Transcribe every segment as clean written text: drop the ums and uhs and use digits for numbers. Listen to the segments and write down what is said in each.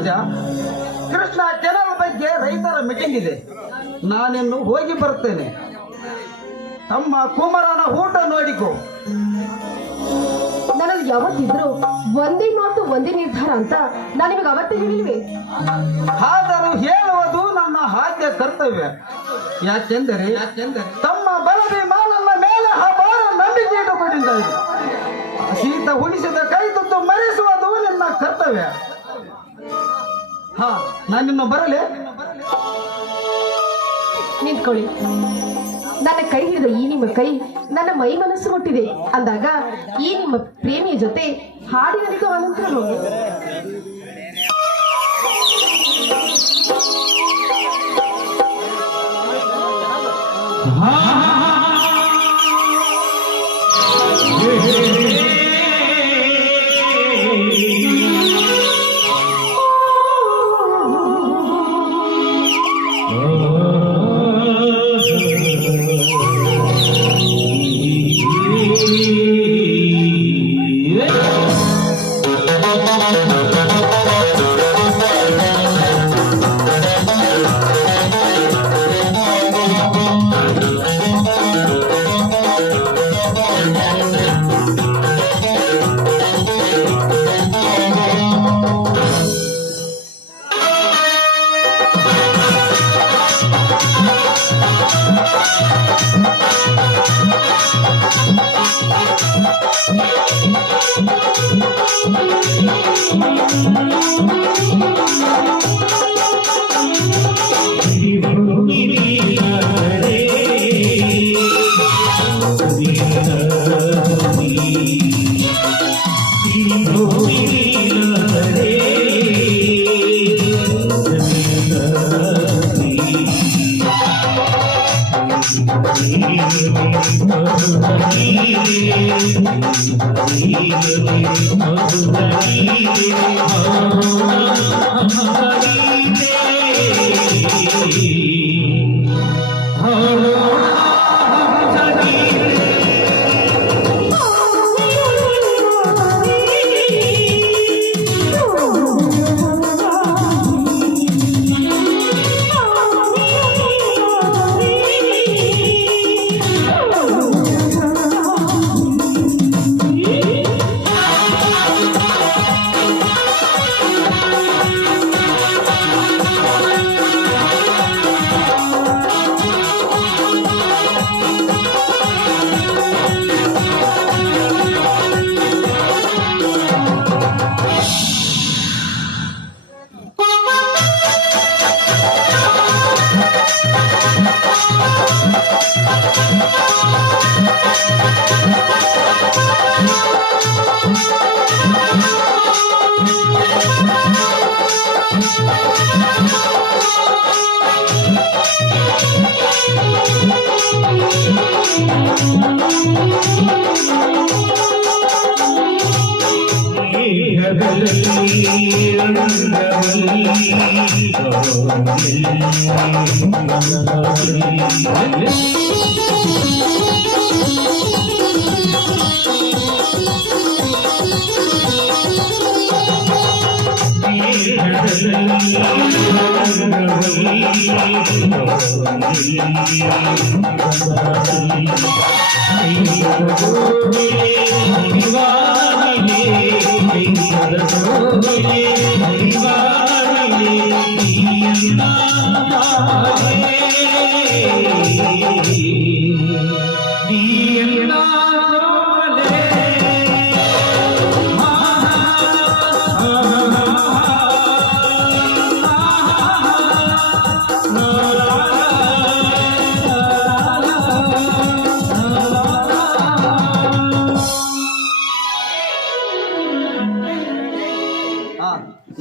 Saroja, Krishna canal ಬಗ್ಗೆ ರೈತರ meeting ಇದೆ, ನಾನಿನ್ನು ಹೋಗಿ ಬರ್ತೇನೆ. ತಮ್ಮ ಕುಮಾರನ ಊಟ ನೋಡಿಕೋ. ನನಗೆ ಯಾವತ್ತಿದ್ರು ಒಂದೇ ಮಾತು ಒಂದೇ ನಿರ್ಧಾರ ಅಂತ ನಾನು ನಿಮಗೆ ಅವತ್ತೇ ಹೇಳಿಲ್ವೇ? ಆದರೂ ಹೇಳುವುದು ನನ್ನ ಆದ್ಯ ಕರ್ತವ್ಯ. ಯಾಕೆಂದರೆ ತಮ್ಮ ಬಲಭಿಮಾನನ ಮೇಲೆ ಅಪಾರ ನಂಬಿಕೆ ಇಟ್ಟುಕೊಂಡಿದ್ದಾರೆ. ಶೀತ ಉಳಿಸಿದ ಕೈ ತುತ್ತು ಮರೆಸುವುದು ನಿನ್ನ ಕರ್ತವ್ಯ. ನಾನಿನ್ನು ಬರಲೇ? ನಿಂತ್ಕೊಳ್ಳಿ. ನನ್ನ ಕೈ ಹಿಡಿದ ಈ ನಿಮ್ಮ ಕೈ ನನ್ನ ಮೈ ಮನಸ್ಸು ಮುಟ್ಟಿದೆ ಅಂದಾಗ ಈ ನಿಮ್ಮ ಪ್ರೇಮಿಯ ಜೊತೆ ಹಾಡಿನಲ್ಲಿಗೂ ಅನಂತರ ಹೋಗಿ.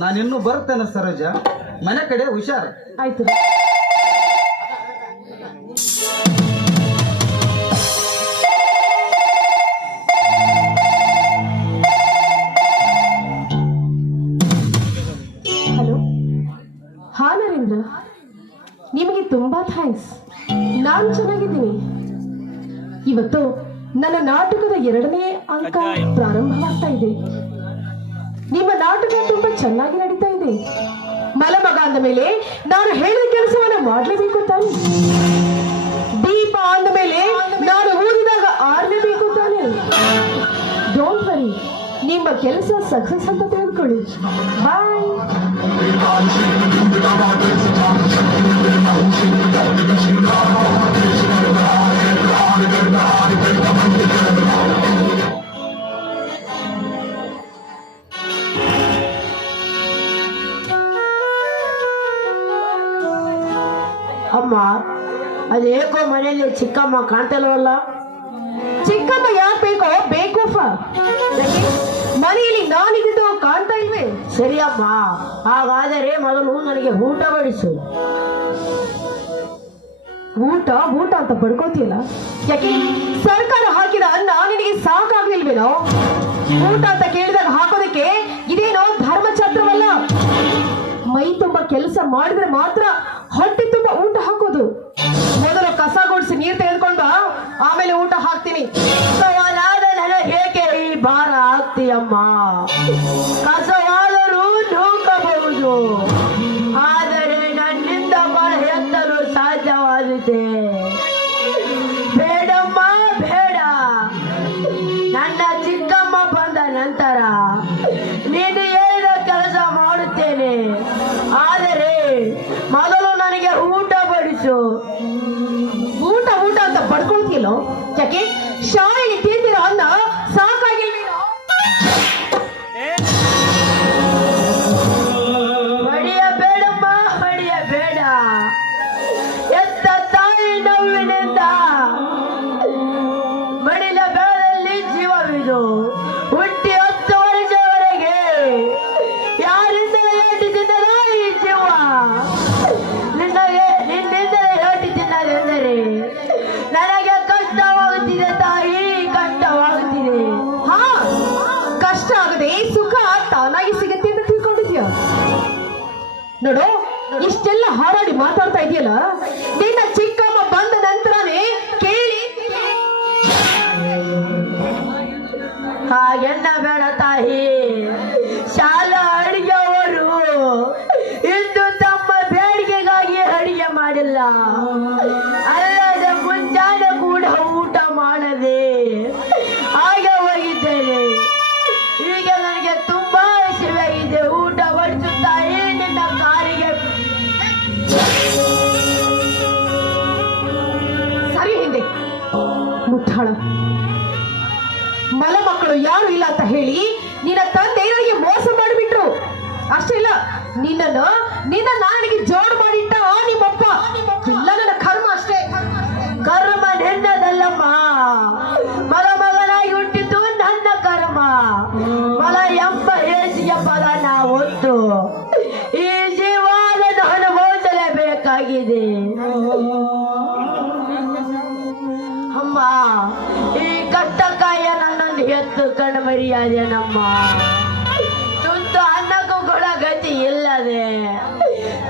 ನಾನಿನ್ನು ಬರ್ತೇನೆ ಸರೋಜ, ಮನೆ ಕಡೆ ಹುಷಾರು. ಆಯ್ತು. ಹಲೋ. ಹಾ ನರೇಂದ್ರ, ನಿಮಗೆ ತುಂಬಾ ಥ್ಯಾಂಕ್ಸ್. ನಾನು ಚೆನ್ನಾಗಿದ್ದೀನಿ. ಇವತ್ತು ನನ್ನ ನಾಟಕದ 2ನೇ ಅಂಕ ಪ್ರಾರಂಭವಾಗ್ತಾ ಇದೆ. ನಿಮ್ಮ ನಾಟಕ ತುಂಬಾ ಚೆನ್ನಾಗಿ ನಡೀತಾ ಇದೆ. ಮಲಮಗ ಅಂದ ಮೇಲೆ ನಾನು ಹೇಳಿದ ಕೆಲಸವನ್ನ ಮಾಡಲೇಬೇಕು ತಾನೆ. ದೀಪ ಅಂದ ಮೇಲೆ ನಾನು ಊರಿದಾಗ ಆರ್ಲೇಬೇಕು ತಾನೆ. ಡೋಂಟ್ ವರಿ, ನಿಮ್ಮ ಕೆಲಸ ಸಕ್ಸಸ್ ಅಂತ ತಿಳ್ಕೊಳ್ಳಿ. ಬಾಯ್. ಅಮ್ಮ, ಅದೇಕೋ ಮನೇಲಿ ಚಿಕ್ಕಮ್ಮ ಕಾಣ್ತಲ್ವಲ್ಲ? ಚಿಕ್ಕಮ್ಮ ಯಾಕೆ ಬೇಕೋ ಬೇಕೂಫ? ಮನೆಯಲ್ಲಿ ನಾನಿದ್ದು ಕಾಣ್ತಾ ಇಲ್ವೇ? ಸರಿ ಅಮ್ಮ, ಹಾಗಾದರೆ ಮೊದಲು ನನಗೆ ಊಟ ಬಡಿಸು. ಊಟ ಊಟ ಅಂತ ಪಡ್ಕೋತಿಯಲ್ಲ, ಯಾಕೆ ಸರ್ಕಾರ ಹಾಕಿದ ಅನ್ನ ನಿನಗೆ ಸಾಕಾಗ್ಲಿಲ್ವೇನೋ? ಊಟ ಅಂತ ಕೇಳಿದಾಗ ಹಾಕೋದಕ್ಕೆ ಇದೇನೋ ಧರ್ಮಛತ್ರವಲ್ಲ. ಮೈ ತುಂಬಾ ಕೆಲಸ ಮಾಡಿದ್ರೆ ಮಾತ್ರ ಹೊಟ್ಟೆ ತುಂಬಾ ಊಟ ಹಾಕೋದು. ಮೊದಲು ಕಸ ಗುಡಿಸಿ ನೀರು ತೆಗೆದುಕೊಂಡು ಆಮೇಲೆ ಊಟ ಹಾಕ್ತೀನಿ. ಕಸವಾದ ನನಗೆ ಏಕೆ ಈ ಭಾರ ಆಗ್ತೀಯಮ್ಮ? ಕಸವಾದರೂ ನೂಕಬಹುದು, ಆದರೆ ನನ್ನಿಂದ ಬಹಳ ಎತ್ತಲು ಸಾಧ್ಯವಾಗಿದೆ. ಬೇಡಮ್ಮ ಬೇಡ. ನನ್ನ ಚಿಕ್ಕಮ್ಮ ಬಂದ ನಂತರ ನೀನು ಹೇಳಿದ ಕೆಲಸ ಮಾಡುತ್ತೇನೆ, ಆದರೆ ಮೊದಲು ನನಗೆ ಊಟ ಬಡಿಸು. ಊಟ ಊಟ ಅಂತ ಪಡ್ಕೊಳ್ತೀಯಲ್ಲೋ, ಯಾಕೆ ಶಾಲೆಗೆ ತಿಂದಿರೋ ಅನ್ನ ಸಾಕಾಗಿಲ್ವೇನೋ? ಬಡಿಯಬೇಡಮ್ಮ, ಬಡಿಯಬೇಡ. ಎತ್ತ ತಾಯಿ ನೋವಿನಿಂದ ಮಡಿಲ ಬೆಳದಲ್ಲಿ ಜೀವವಿದು. ಹುಟ್ಟಿ 10 ವರ್ಷವರೆಗೆ ಯಾರಿಂದ ಏಟಿ ತಿನ್ನದ ಈ ಜೀವ. ನಿನ್ನಿಂದಲೇ ಏಟಿ ತಿನ್ನದೆಂದರೆ ನನಗೆ ಕಷ್ಟವಾಗುತ್ತಿದೆ ತಾಯಿ, ಕಷ್ಟವಾಗುತ್ತಿದೆ. ಹಾ, ಕಷ್ಟ ಆಗದೆ ಸುಖ ತಾನಾಗಿ ಸಿಗತ್ತೆ ಅಂತ ತಿಳ್ಕೊಂಡಿದ್ಯಾ? ನೋಡು, ಇಷ್ಟೆಲ್ಲ ಹಾರಾಡಿ ಮಾತಾಡ್ತಾ ಇದೆಯಲ್ಲ, ನಿನ್ನ ಚಿಕ್ಕಮ್ಮ ಬಂದ ನಂತರನೇ ಕೇಳಿ. ಹಾಗೆನ್ನ ಬೇಡ ತಾಯಿ. ಶಾಲಾ ಅಡಿಗೆಯವರು ಇಂದು ತಮ್ಮ ಬೇಡಿಕೆಗಾಗಿ ಅಡಿಗೆ ಮಾಡಿಲ್ಲ. ಅಲ್ಲದೆ ಮುಂಜಾನೆ ಕೂಡ ಊಟ ಮಾಡದೆ ಹಾಗೆ ಹೋಗಿದ್ದೇನೆ. ಈಗ ನನಗೆ ತುಂಬಾ ಹಸಿವಾಗಿದೆ. ಊಟ ಬಡಿಸು ತಾಯಿ. ನಿನ್ನ ಕಾರಿಗೆ ಸರಿ ಹಿಂದೆ ಮುಟ್ಟಾಳ. ಮಲ ಮಕ್ಕಳು ಯಾರು ಇಲ್ಲ ಅಂತ ಹೇಳಿ ನಿನ್ನ ತಂದೆ ನನಗೆ ಮೋಸ ಮಾಡಿಬಿಟ್ರು. ಅಷ್ಟೇ ಇಲ್ಲ, ನಿನ್ನ ನನಗೆ ಜೋಡ್ ಮಾಡಿಟ್ಟ ನಿಮ್ಮಪ್ಪ. ಇಲ್ಲ, ನನ್ನ ಕರ್ಮ ಅಷ್ಟೇ. ಕರ್ಮ ನಿನ್ನದಲ್ಲಮ್ಮ. ಮಗನಾಗಿ ಹುಟ್ಟಿದ್ದು ನನ್ನ ಕರ್ಮ. ಮಲ ಎಂಬ ಹೇಸಿಗೆ ಪದ ನಾವೊತ್ತು ಈ ಜೀವನವನ್ನು ಅನುಭವಿಸಲೇಬೇಕಾಗಿದೆ. ಅಮ್ಮ, ಈ ಕಷ್ಟಕ್ಕಾಯ ನನ್ನನ್ನು ಎತ್ತು ಕಣ್ಮರಿಯಾದೆ ನಮ್ಮ. ತುತ್ತು ಅನ್ನಕ್ಕೂ ಕೂಡ ಗತಿ ಇಲ್ಲದೆ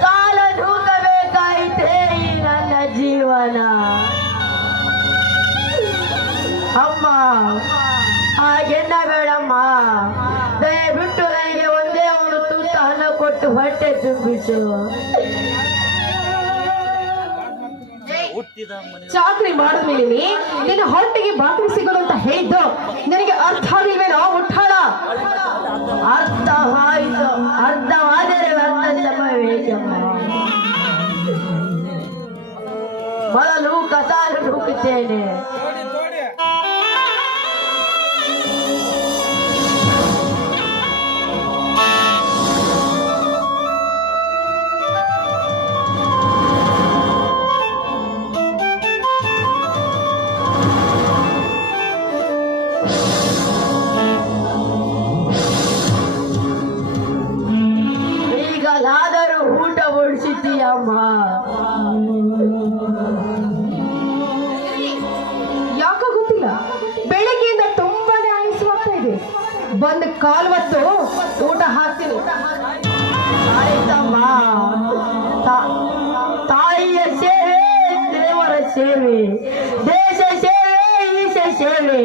ಕಾಲ ನೂಕಬೇಕಾಯಿತೆ ಈ ನನ್ನ ಜೀವನ. ಅಮ್ಮ, ಹಾಗೆನ್ನ ಬೇಡಮ್ಮ. ದಯವಿಟ್ಟು ನನಗೆ ಒಂದೇ ಒಂದು ತುತ್ತು ಅನ್ನ ಕೊಟ್ಟು ಹೊಟ್ಟೆ ತುಂಬಿಸು. ಚಾಕ್ರಿ ಮಾಡಿದ್ಮೇಲೆ ನಿನ್ನ ಹೊಟ್ಟೆಗೆ ಬಾಕರಿ ಸಿಗೋದು ಅಂತ ಹೇಳಿದ್ದು ನನಗೆ ಅರ್ಥ ಆಗಿಲ್ವೇನೋ ಮುಟ್ಟಾಳ? ಅರ್ಥವಾಯಿತು. ಅರ್ಥವಾದರೆ ಅರ್ಥ ಸಮಯವೇಕಮ್ಮ. ಮೊದಲು ಕಸಾಲ ನುಗ್ಗುತ್ತೇನೆ. ಈಗಲಾದರೂ ಊಟ ಬಡಿಸಿದ್ದೀಯಮ್ಮ. ಯಾಕೋ ಗೊತ್ತಿಲ್ಲ, ಬೆಳಗ್ಗೆಯಿಂದ ತುಂಬಾನೇ ಆಯಾಸವಾಗ್ತಾ ಇದೆ. ಬಂದು ಕಾಲ್ವತ್ತು ಊಟ ಹಾಕ್ತೀನಿ. ಆಯ್ತಮ್ಮ. ತಾಯಿಯ ಸೇವೆ ದೇವರ ಸೇವೆ, ದೇಶ ಸೇವೆ ಈಶ ಸೇವೆ.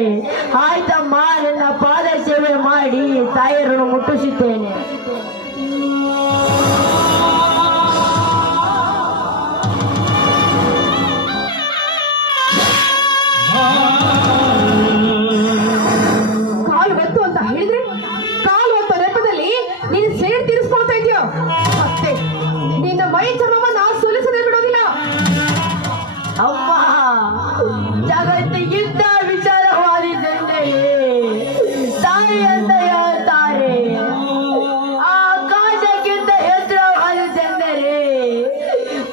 ಆಯ್ತಮ್ಮ, ನಿನ್ನ ಪಾದ ಸೇವೆ ಮಾಡಿ ಮಾಡಿ ತಾಯಿಯರನ್ನು ಮುಟ್ಟಿಸುತ್ತೇನೆ. ಕಾಲು ಒತ್ತು ಅಂತ ಹೇಳಿದ್ರೆ ಕಾಲು ಒತ್ತ ನೆಪದಲ್ಲಿ ನೀನು ಸೇಡ್ ತೀರಿಸ್ಕೊಳ್ತಾ ಇದೆಯೋ ಅಷ್ಟೇ. ನಿನ್ನ ಮೈ ಚರ್ಮವನ್ನ ಸುಲಿಸದೆ ಬಿಡೋದಿಲ್ಲ. ಅಮ್ಮ, ಜಗತ್ತಿಗಿಂತ ವಿಚಾರವಾದಿದ್ದಂತೆ ತಾಯಿ ಅಂತ ಹೇಳ್ತಾರೆ. ಆಕಾಶಕ್ಕಿಂತ ಎತ್ತರವಾದಿದ್ದೆಂದರೆ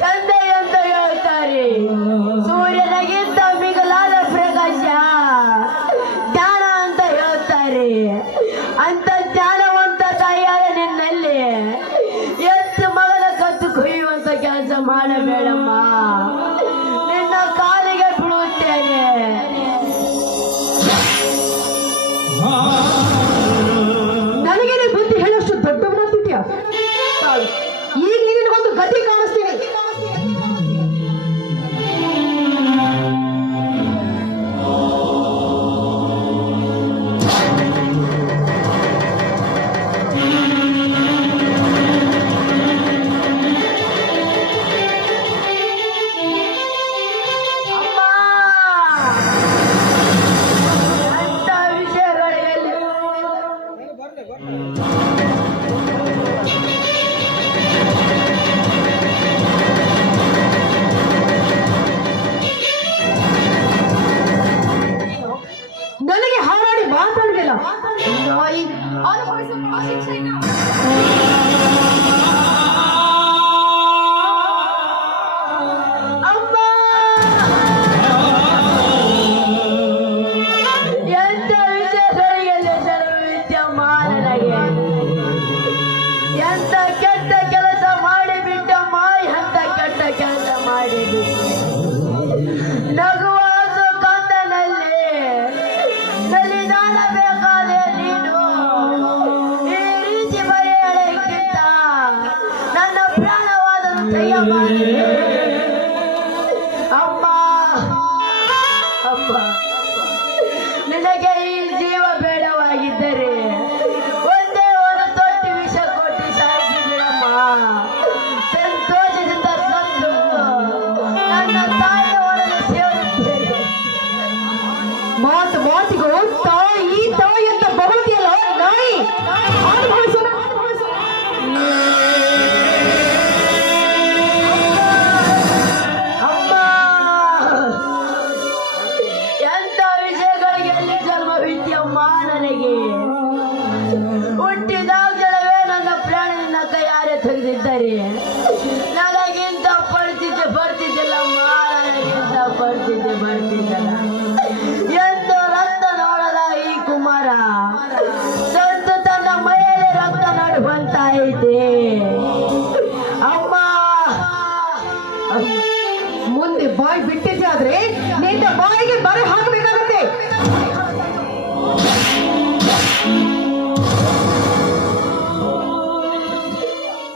ತಂದೆ ಅಂತ ಹೇಳ್ತಾರೆ. ಸೂರ್ಯನಿಗಿಂತ ಮಿಗಿಲಾದ ಪ್ರಕಾಶ ಜ್ಞಾನ ಅಂತ ಹೇಳ್ತಾರೆ. ಅಂತ ಜ್ಞಾನವಂತ ತಾಯಿಯಾದ ನಿನ್ನಲ್ಲಿ ಎಷ್ಟು ಮಗನ ಕತ್ತು ಕೊಯ್ಯುವಂತ ಕೆಲಸ ಮಾಡಬೇಡಮ್ಮ. ನಿನ್ನ ಕಾಲಿಗೆ ಬೀಳುತ್ತೇನೆ. ನನಗೇನೆ ಬುದ್ಧಿ ಹೇಳೋಷ್ಟು ದೊಡ್ಡವನಾಗ್ತಿದ್ಯಾ? ಈಗ ನಿನಗೊಂದು ಗತಿ ಕಾಣಿಸ್ತೀನಿ. ಅಮ್ಮ, ಅಂತ ವಿಷಯಗಳಲ್ಲಿ ನನಗೆ ಹಾರಾಡಿ ಮಾತಾಡಿದಿಲ್ಲ. ನಾಯಿ ಅಮ್ಮ, ಎಂತ ವಿಷಯಗಳಿಗೆ ಸಲವಿದ್ಯಮ್ಮ ನನಗೆ. ಎಂತ ಕೆಟ್ಟ ಕೆಲಸ ಮಾಡಿಬಿಟ್ಟಮ್ಮ, ಎಂತ ಕೆಟ್ಟ ಕೆಲಸ ಮಾಡಿಬಿಟ್ಟೆ. ನಗುವಾದ ಕಂದನಲ್ಲಿ ನಲಿದಾಡಬೇಕಾದೆ ನೀನು. ಈ ರೀತಿ ಬರೆಯಲಿಕ್ಕಿಂತ ನನ್ನ ಪ್ರಾಣವಾದನ್ನು ತೆಗೆಯಬಾರದೆ. ಅಮ್ಮ, ಅಮ್ಮ, ನಿನಗೆ ಈ ಜೀವ ಬೇಡವಾಗಿದ್ದರೆ ಒಂದೇ ಒಂದು ತೊಟ್ಟಿ ವಿಷ ಕೊಟ್ಟು ಸಾಯಿಸಿ ಬಿಡಮ್ಮ. ಸಂತೋಷದಿಂದ ಸತ್ತು ನನ್ನ ತಾಯಿಯ ಒಳಗೆ ಸೇರುತ್ತೇನೆ. ಮಾತಿಗೂ ತಾಯಿ ತಾಯಿ ಅಂತ ಬಹುತಿಯಲ್ಲ ನಾಯಿ. ಅನುಭವಿಸೋಣ. ಅಮ್ಮ, ಎಂತ ವಿಷಯಗಳಿಗೆ ಎಲ್ಲಿ ಜನ್ಮವಿದ್ಯಮ್ಮ ನನಗೆ. ಹುಟ್ಟಿದಾಗಲೇ ನನ್ನ ಪ್ರಾಣ ನಿನ್ನ ಕೈಯಾರೆ ತೆಗೆದಿದ್ದರೆ ನನಗಿಂತ ಪರಿಸ್ಥಿತಿ ಬರ್ತಿದ್ದಿಲ್ಲಮ್ಮ. ನನಗಿಂತ ಪರಿಸ್ಥಿತಿ ಬರ್ತಿದ್ದಲ್ಲ. ಎಂದು ರಕ್ತ ನೋಡದ ಈ ಕುಮಾರ ಸಂತು ತನ್ನ ಮೈಯಲ್ಲಿ ರಕ್ತ ನಡುವಂತಾಯಿತೆ. ಅಮ್ಮ, ಮುಂದೆ ಬಾಯಿ ಬಿಟ್ಟಿದ್ದೆ ಆದ್ರೆ ನಿನ್ನ ಬಾಯಿಗೆ ಬರೆ ಹಾಕಬೇಕಾಗುತ್ತೆ.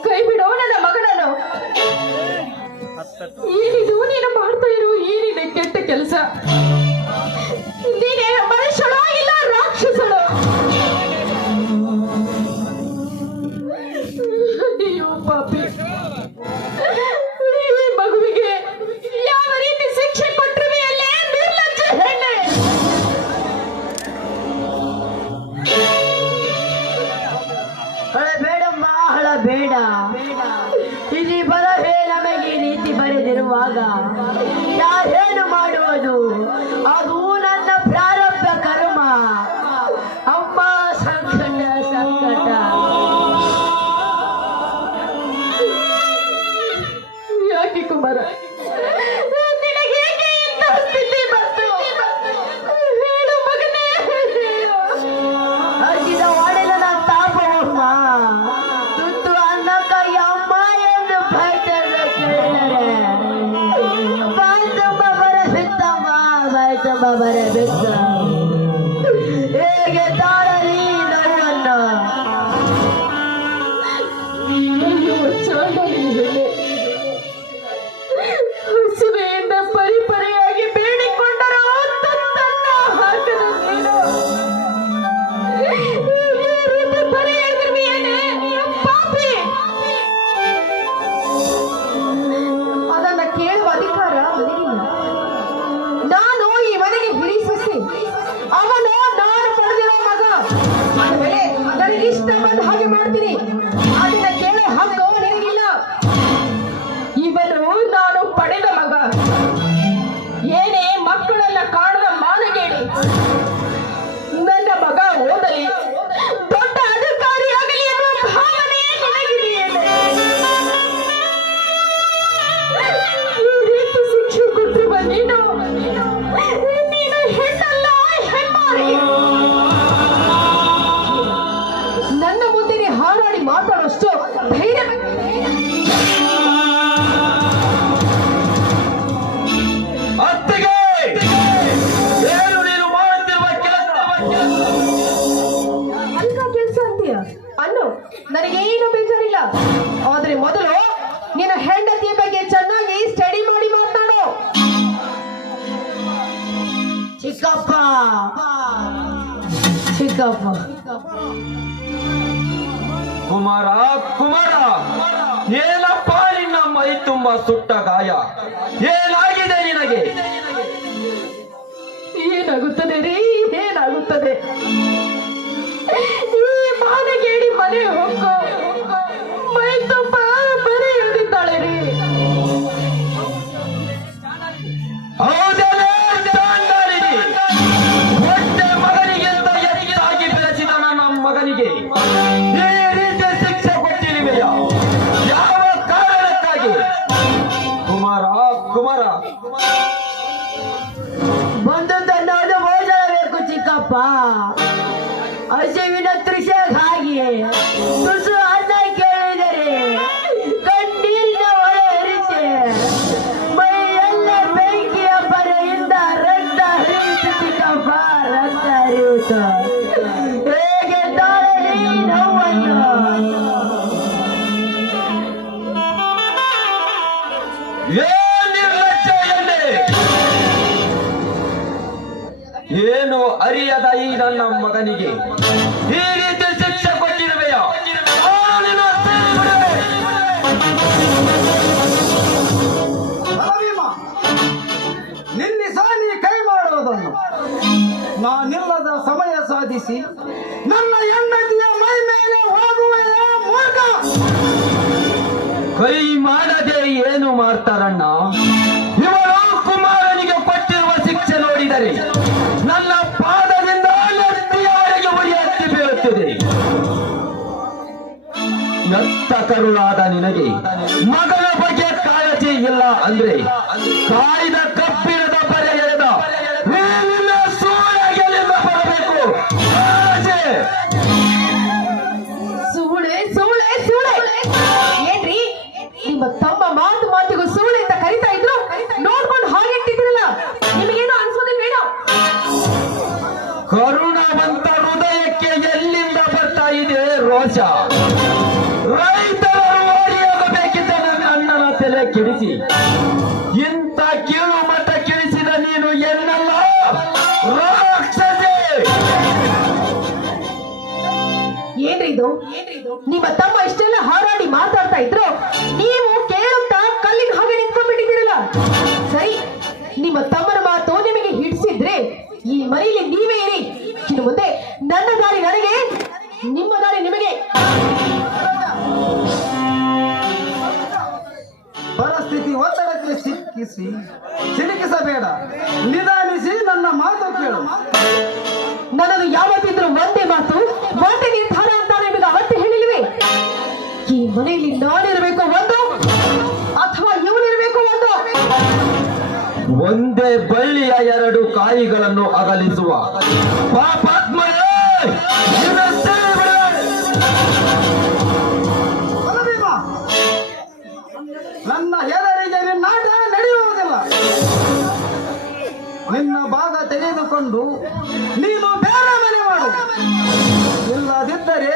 ಕೈ ಬಿಡೋ ನನ್ನ ಮಗನನ್ನು. ಏನಿದು ನೀನು ಮಾಡ್ತಾ ಇರು ಈ ನಿನ್ನ ಕೆಟ್ಟ ಕೆಲಸ? ನೀನೇ ಮನುಷ್ಯಳೋ ಇಲ್ಲ ರಾಕ್ಷಸಳೋ? ಅಯ್ಯೋ ಪಾಪಿ, ಈ ಮಗುವಿಗೆ ಯಾವ ರೀತಿ ಶಿಕ್ಷೆ ಕೊಟ್ಟರುವೆ ಅಲ್ಲೇ ನಿರ್ಲಜ್ಜ ಹೆಣ್ಣೆ. ಬೇಡಮ್ಮ, ಬೇಡ. ಇಲ್ಲಿ ಬರವೇ ನಮಗೆ ಈ ರೀತಿ ಬರೆದಿರುವಾಗ ಯಾರೇನು ಮಾಡುವುದು? ಅದು ನನ್ನ ಪ್ರಾರಬ್ಧ ಕರ್ಮ. ಅಮ್ಮ, ಸಂಕಟ ಸಂಕಟ. ಯಾಕೆ ಕುಮಾರ, ನಿನಗೆ ಏಕೆ ಇಂಥ ಸ್ಥಿತಿ ಬಂತು? ಹೇಳು ಮಗನೇ, ಹೇಳು. ಹರಿದ ಒಡೆದ ತಾಪವಮ್ಮ. ತುತ್ತು ಅನ್ನಕ್ಕಾಗಿ ಅಮ್ಮ ಎಂದು ಬೈತದ ಕೇಳಿದರೆ ಬಾಯಿ ತುಂಬ ಬರಬಿತ್ತಮ್ಮ, ಬಾಯಿ ತುಂಬ ಬರಬಿತ್ತ. ಹೇಗೆ ತಾಳಲಿ ನೋವನ್ನು? ಅಯ್ಯೋ ಚಾಂಡಾಲಿ ಹೆಣ್ಣೆ, ಹಸುವೆಯಿಂದ ಪರಿಪರಿಯಾಗಿ ಬೇಡಿಕೊಂಡರೂ ತುತ್ತನ್ನ ಹಾಕದ ನೀನು ಇಷ್ಟ ಬಂದ ಹಾಗೆ ಮಾಡ್ತೀನಿ. ಅದನ್ನ ಕೇಳೋ ಹಕ್ಕು ನಿನಗಿಲ್ಲ. ಇವನು ನಾನು ಪಡೆದ ಮಗ. ಏನೇ ಮಕ್ಕಳನ್ನ ಕಾಣದ ಮಾನಗೇಡಿ. ನನ್ನ ಮಗ ಓದಲಿ, ದೊಡ್ಡ ಅಧಿಕಾರಿಯಾಗಲಿ ಎಂಬ ಭಾವನೆ ನಿನಗಿದೆಯೇನೆ? ಈ ರೀತಿ ಶಿಕ್ಷೆ ಕೊಟ್ಟಿರುವ ನೀನು ಹೆಣ್ಣಲ್ಲ, ಹೆಮ್ಮಾರಿ. ನನ್ನ ಮುಂದೆ ಹಾರಾಡಿ ಮಾತಾಡೋಷ್ಟು ಧೈರ್ಯ ಅತ್ತಿಗೆ, ಏನು ನೀನು ಮಾಡುತ್ತಿರುವ ಕೆಲಸ ಅಂತೀಯ? ಅನ್ನು ನನಗೇನು ಬೇಜಾರಿಲ್ಲ. ಆದ್ರೆ ಮೊದಲು ನಿನ್ನ ಹೆಂಡತಿಯ ಬಗ್ಗೆ ಚೆನ್ನಾಗಿ ಸ್ಟಡಿ ಮಾಡಿ ಮಾತಾಡೋ. ಚಿಕ್ಕಪ್ಪ ಚಿಕ್ಕಪ್ಪ ಕುಮಾರ, ಕುಮಾರ, ಏನಪ್ಪ ನಿನ್ನ ಮೈ ತುಂಬ ಸುಟ್ಟ ಗಾಯ? ಏನಾಗಿದೆ ನಿನಗೆ? ಏನಾಗುತ್ತದೆ ರೀ, ಏನಾಗುತ್ತದೆ? ಈ ಮಾನಗೇಡಿ ಮನೆ ಹೋಗೋ ಮೈ ತುಂಬ ಬರೀ ಹಿಡಿತಾಳೆ ರೀ. ಹೌದಲೇ ಚಾಂಡಾಲಿನಿ? ಹೊಟ್ಟೆ ಮಗನಿಗಿಂತ ಹೆಚ್ಚಾಗಿ ಬೆಳೆಸಿದ ನನ್ನ ಮಗನಿಗೆ ಈ ರೀತಿ ಶಿಕ್ಷೆ ಕೊಟ್ಟಿರುವೆಯ? ಯಾವ ಕಾರಣಕ್ಕಾಗಿ? ಕುಮಾರ, ಕುಮಾರ, ಬಂದದ್ದನ್ನೋದು ಓದಬೇಕು ಚಿಕ್ಕಪ್ಪ. ಹಸಿವಿನ ತೃಷೆಗೆ ಹಾಗೆ ತುಸು ಅನ್ನ ಕೇಳಿದರೆ ಕಣ್ಣೀರಿನ ಹೊಳೆ ಹರಿಸೆ ಮೈಯೆಲ್ಲ ಬೆಂಕಿಯ ಬರೆಯಿಂದ ರಕ್ತ ಹರಿಯಿತು ಚಿಕ್ಕಪ್ಪ, ರಕ್ತ ಹರಿಯಿತು. ಹೇಗೆ ತಾಳಲಿ ನೋವನ್ನು? ಏನ್ ನಿರ್ಲಕ್ಷ್ಯ ಎಂದೆ? ಏನು ಅರಿಯದ ಈ ನನ್ನ ಮಗನಿಗೆ ಈ ರೀತಿ ಶಿಕ್ಷೆ ಕೊಟ್ಟಿರುವೆಯ? ಬಲಭೀಮ, ನಿಲ್ಲಿಸ ನೀ ಕೈ ಮಾಡುವುದನ್ನು. ನಾನಿಲ್ಲದ ಸಮಯ ಸಾಧಿಸಿ ನನ್ನ ಹೆಂಡತಿಯ ಮೈ ಮೇಲೆ ಹೋಗುವೆಯ ಮೂರ್ಖ. ಕೈ ಮಾಡದೆ ಏನು ಮಾಡ್ತಾರಣ್ಣ? ಇವರು ಕುಮಾರನಿಗೆ ಕೊಟ್ಟಿರುವ ಶಿಕ್ಷೆ ನೋಡಿದರೆ ನನ್ನ ಪಾದದಿಂದ ನೆತ್ತಿಯವರೆಗೆ ಉರಿ ಹತ್ತಿ ಬೀಳುತ್ತಿದೆ. ಎತ್ತ ಕರುಳಾದ ನಿನಗೆ ಮಗನ ಬಗ್ಗೆ ಕಾಳಜಿ ಇಲ್ಲ ಅಂದ್ರೆ ಕಾಯ್ದ ಕಬ್ಬಿಣದ ಬರೆ ಎಳೆದ ನೀನಿನ್ನ ಸೂಳೆಗೆಲ್ಲಿಂದ ಬರಬೇಕು. ಕಾಳಜಿ. ಸೂಳೆ ಸೂಳೆ ಸೂಳೆ ಏನ್ರಿ? ನಿಮ್ಮ ತಮ್ಮ ಮಾತು ಮಾತಿಗೂ ಸೂಳೆ ಅಂತ ಕರಿತಾ ಇದ್ರು, ನೋಡ್ಕೊಂಡು ಹಾಗೆ ಇಟ್ಟಿದ್ರಲ್ಲ, ನಿಮಗೇನು ಅನ್ಸೋದಿಲ್ಲ ಬೇಡ? ಕರುಣವಂತ ಹೃದಯಕ್ಕೆ ಎಲ್ಲಿಂದ ಬರ್ತಾ ಇದೆ ರೋಷ? ರೈತರ ಓಡಿಯಾಗಬೇಕಿದ್ದ ನನ್ನ ಅಣ್ಣನ ತಲೆ ಕೆಡಿಸಿ ಇಂಥ ಕೀಳು ಮಟ್ಟ ಕೆಡಿಸಿದ ನೀನು ಎನ್ನಲ್ಲ ರಾಕ್ಷಸೆ. ಏನ್ರಿ ಇದು? ನಿಮ್ಮ ತಮ್ಮ ಇಷ್ಟೆಲ್ಲ ಹಾರಾಡಿ ಮಾತಾಡ್ತಾ ಇದ್ರು, ನೀವು ಕೇಳುತ್ತಾ ಕಲ್ಲಿನ ಹಾಗೆ ನಿಂತ್ಕೊಂಡ್ಬಿಟ್ಟಿದ್ದೀರಲ್ಲ. ಸರಿ, ನಿಮ್ಮ ತಮ್ಮನ ಮಾತು ನಿಮಗೆ ಹಿಡಿಸಿದ್ರೆ ಈ ಮನೆಯಲ್ಲಿ ನೀವೇ ಇರಿ. ಇನ್ನು ಮುಂದೆ ನನ್ನ ದಾರಿ ನನಗೆ, ನಿಮ್ಮ ದಾರಿ ನಿಮಗೆ. ಪರಿಸ್ಥಿತಿ ಒತ್ತಡಕ್ಕೆ ಸಿಲುಕಿಸಬೇಡ, ನಿಧಾನಿಸಿ ನನ್ನ ಮಾತು ಕೇಳು. ನನ್ನದು ಯಾವತ್ತಿದ್ರು ಒಂದೇ ಮಾತು, ಒಂದೇ ನಿರ್ಧಾರ ಅಂತ ನಿಮಗೆ ಅವತ್ತೇ ಹೇಳಿಲ್ವೇ? ಈ ಮನೆಯಲ್ಲಿ ನಾನಿರಬೇಕು ಒಂದು, ಅಥವಾ ಇವನಿರಬೇಕು ಒಂದು. ಒಂದೇ ಬಳ್ಳಿಯ ಎರಡು ಕಾಯಿಗಳನ್ನು ಅಗಲಿಸುವ ಪಾಪಾತ್ಮರೇ, ಇದಷ್ಟೇ ಬಿಡು. ಬಲಭೀಮ, ನನ್ನ ಹೆದರಿಗೆ ನಿನ್ನಾಟ ನಡೆಯುವುದಿಲ್ಲ. ನಿನ್ನ ಭಾಗ ತೆಗೆದುಕೊಂಡು ನೀನು ಬೇರೆ ಮನೆ ಮಾಡು. ಇಲ್ಲದಿದ್ದರೆ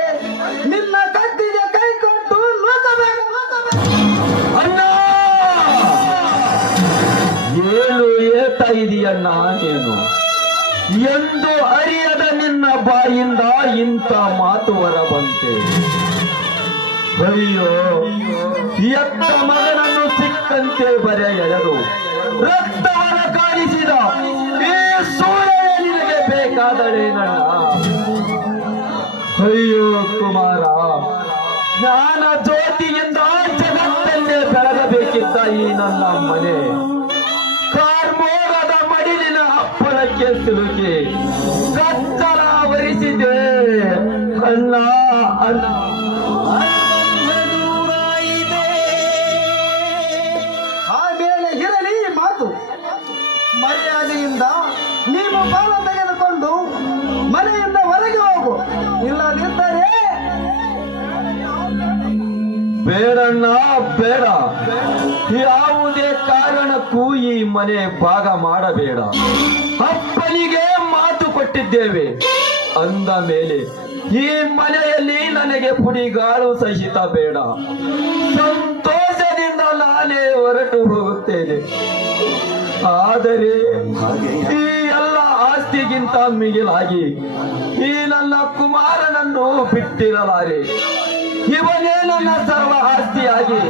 ನಿನ್ನ ಕತ್ತಿಗೆ ಕೈ ಕೊಟ್ಟು ನೂಕಬೇಕು. ಅಣ್ಣ, ಏನು ಏತ ಇದೆಯಣ್ಣ ಏನು? ಎಂದು ಅರಿಯದ ನಿನ್ನ ಬಾಯಿಂದ ಇಂಥ ಮಾತು ಹೊರಬಂತೆ. ಅಯ್ಯೋ, ಎತ್ತ ಮಗನನ್ನು ಸಿಕ್ಕಂತೆ ಬರೆ ಎಳೆದು ರಕ್ತವನ್ನು ಕಾಣಿಸಿದ ಈ ಸೂರ್ಯ ನಿನಗೆ ಬೇಕಾದಳೇನಣ್ಣ? ಅಯ್ಯೋ ಕುಮಾರ, ಜ್ಞಾನ ಜ್ಯೋತಿಯಿಂದ ಜಗತ್ತಲ್ಲೇ ಬೆಳಗಬೇಕಿದ್ದ ಈ ನನ್ನ ಮನೆ ಕಾರ್ಮೋಗದ ಮಡಿಲಿನ ಹಪ್ಪಳಕ್ಕೆ ಸಿಲುಕಿ ಕತ್ತಲ ವರಿಸಿದೆ. ಅಲ್ಲ ಅಲ್ಲ ಆಮೇಲೆ ಇರಲಿ ಮಾತು. ಮರ್ಯಾದೆಯಿಂದ ನೀವು ಬಾಲ ತೆಗೆದುಕೊಂಡು ಮನೆಯಿಂದ ಹೊರಗೆ ಹೋಗು, ಇಲ್ಲದಿದ್ದರೆ ಬೇಡಣ್ಣ ಬೇಡ, ಯಾವುದೇ ಕಾರಣಕ್ಕೂ ಈ ಮನೆ ಭಾಗ ಮಾಡಬೇಡ. ಅಪ್ಪನಿಗೆ ಮಾತು ಕೊಟ್ಟಿದ್ದೇವೆ ಅಂದ ಮೇಲೆ ಈ ಮನೆಯಲ್ಲಿ ನನಗೆ ಪುಡಿಗಾಳು ಸಹಿತ ಬೇಡ. ಸಂತೋಷದಿಂದ ನಾನೇ ಹೊರಟು ಹೋಗುತ್ತೇನೆ. ಆದರೆ ಈ ಎಲ್ಲ ಆಸ್ತಿಗಿಂತ ಮಿಗಿಲಾಗಿ ಈ ನನ್ನ ಕುಮಾರನನ್ನು ಬಿಟ್ಟಿರಲಾರೆ. ಇವನೇ ನನ್ನ ಸರ್ವ ಆಸ್ತಿಯಾಗಿ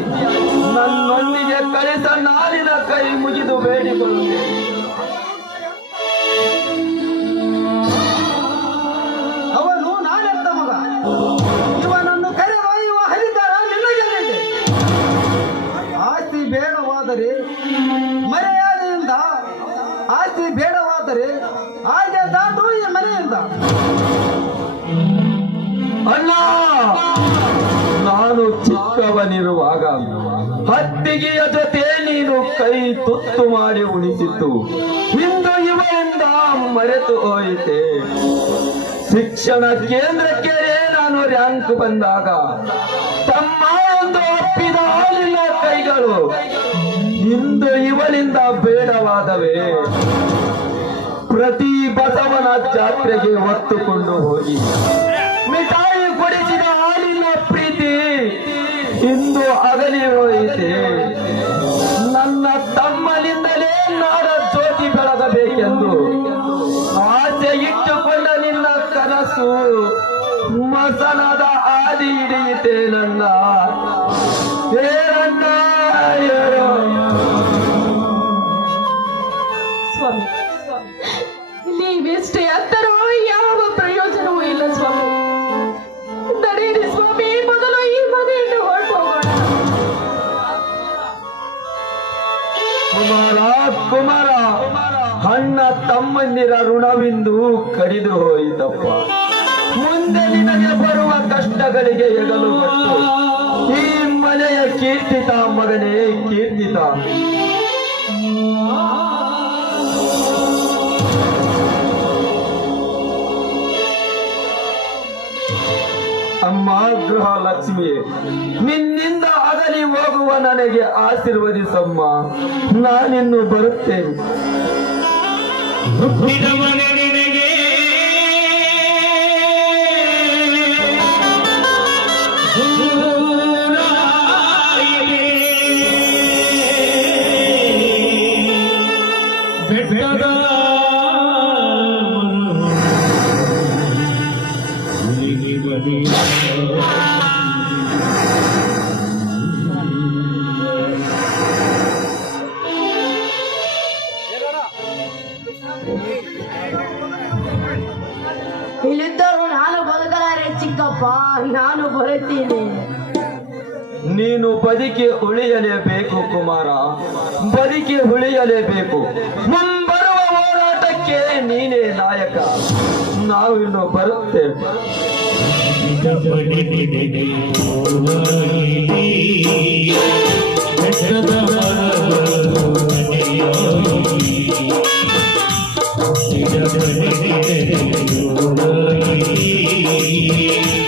ನನ್ನೊಂದಿಗೆ ಕಳಿಸ ನಾಲಿನ ಕೈ ಮುಗಿದು ಬೇಡಿಕೊಳ್ಳುತ್ತೇನೆ. ಅವನು ನಾನೆತ್ತ ಮಗ, ಇವನನ್ನು ಕರೆದೊಯ್ಯುವ ಅಧಿಕಾರ ನಿನಗೆಲ್ಲಿದೆ. ಆಸ್ತಿ ಬೇಡವಾದರೆ ಮರ್ಯಾದೆಯಿಂದ, ಆಸ್ತಿ ಬೇಡವಾದರೆ ಹಾಗೆ ದಾಟು ಈ ಮನೆಯಿಂದ. ಅಣ್ಣ, ನಾನು ಚಿಕ್ಕವನಿರುವಾಗ ಹತ್ತಿಗೆಯ ಜೊತೆ ನೀನು ಕೈ ತುತ್ತು ಮಾಡಿ ಉಣಿಸಿದ್ದು ಇಂದು ಇವರಿಂದ ಮರೆತು ಹೋಯಿತೆ. ಶಿಕ್ಷಣ ಕೇಂದ್ರಕ್ಕೆ ನಾನು ರ್ಯಾಂಕ್ ಬಂದಾಗ ತಮ್ಮ ಒಂದು ಒಪ್ಪಿದ ಹಾಲಿನ ಕೈಗಳು ಇಂದು ಇವಳಿಂದ ಬೇಡವಾದವೇ. ಪ್ರತಿ ಬಸವನ ಜಾತ್ರೆಗೆ ಹೊತ್ತುಕೊಂಡು ಹೋಗಿ ಮಿಠಾಯಿ ಕೊಡಿಸಿದ ಹಾಲಿನ ಪ್ರೀತಿ ಇಂದು ಅಗಲಿ ಹೋಯಿತೆ. ನನ್ನ ತಮ್ಮನಿಂದಲೇ ನಾಡ ಜ್ಯೋತಿ ಬೆಳಗಬೇಕೆಂದು ಆಸೆ ಇಟ್ಟುಕೊಂಡ ನಿನ್ನ ಕನಸು ಮಸನದ ಆದಿ ಹಿಡಿಯಿತೆ. ನನ್ನ ಏನನ್ನ ಹೇಳು. ಸ್ವಾಮಿ, ನೀವೆಷ್ಟೇ ಹತ್ತರೋ ಯಾವ ಪ್ರಯೋಜನವೂ ಇಲ್ಲ ಸ್ವಾಮಿ. ನಡೆಯಿರಿ ಸ್ವಾಮಿ, ಮೊದಲು ಈ ಮನೆಯನ್ನು ಹೊರಟು ಹೋಗೋಣ. ಕುಮಾರ, ಅಣ್ಣ ತಮ್ಮಂದಿರ ಋಣವಿಂದು ಕಡಿದು ಹೋಯಿತಪ್ಪ. ಮುಂದೆ ನಿನಗೆ ಬರುವ ಕಷ್ಟಗಳಿಗೆ ಹೆಗಲು ಕೊಟ್ಟು ಈ ಮನೆಯ ಕೀರ್ತಿತ ಮಗನೇ ಕೀರ್ತಿತ. ಅಮ್ಮ ಗೃಹಲಕ್ಷ್ಮಿಯೇ, ನಿನ್ನಿಂದ ಅಗಲಿ ಹೋಗುವ ನನಗೆ ಆಶೀರ್ವದಿಸಮ್ಮ. ನಾನಿನ್ನು ಬರುತ್ತೇನೆ. ಇಲ್ಲಿದ್ದರು ನಾನು ಬದುಕಲಾರೆ ಚಿಕ್ಕಪ್ಪ, ನಾನು ಬರುತ್ತೀನಿ. ನೀನು ಬದುಕಿ ಉಳಿಯಲೇಬೇಕು ಕುಮಾರ, ಬದುಕಿ ಉಳಿಯಲೇಬೇಕು. ಮುಂಬರುವ ಹೋರಾಟಕ್ಕೆ ನೀನೇ ನಾಯಕ. ನಾವಿನ್ನು ಬರುತ್ತೇವೆ. Thank you.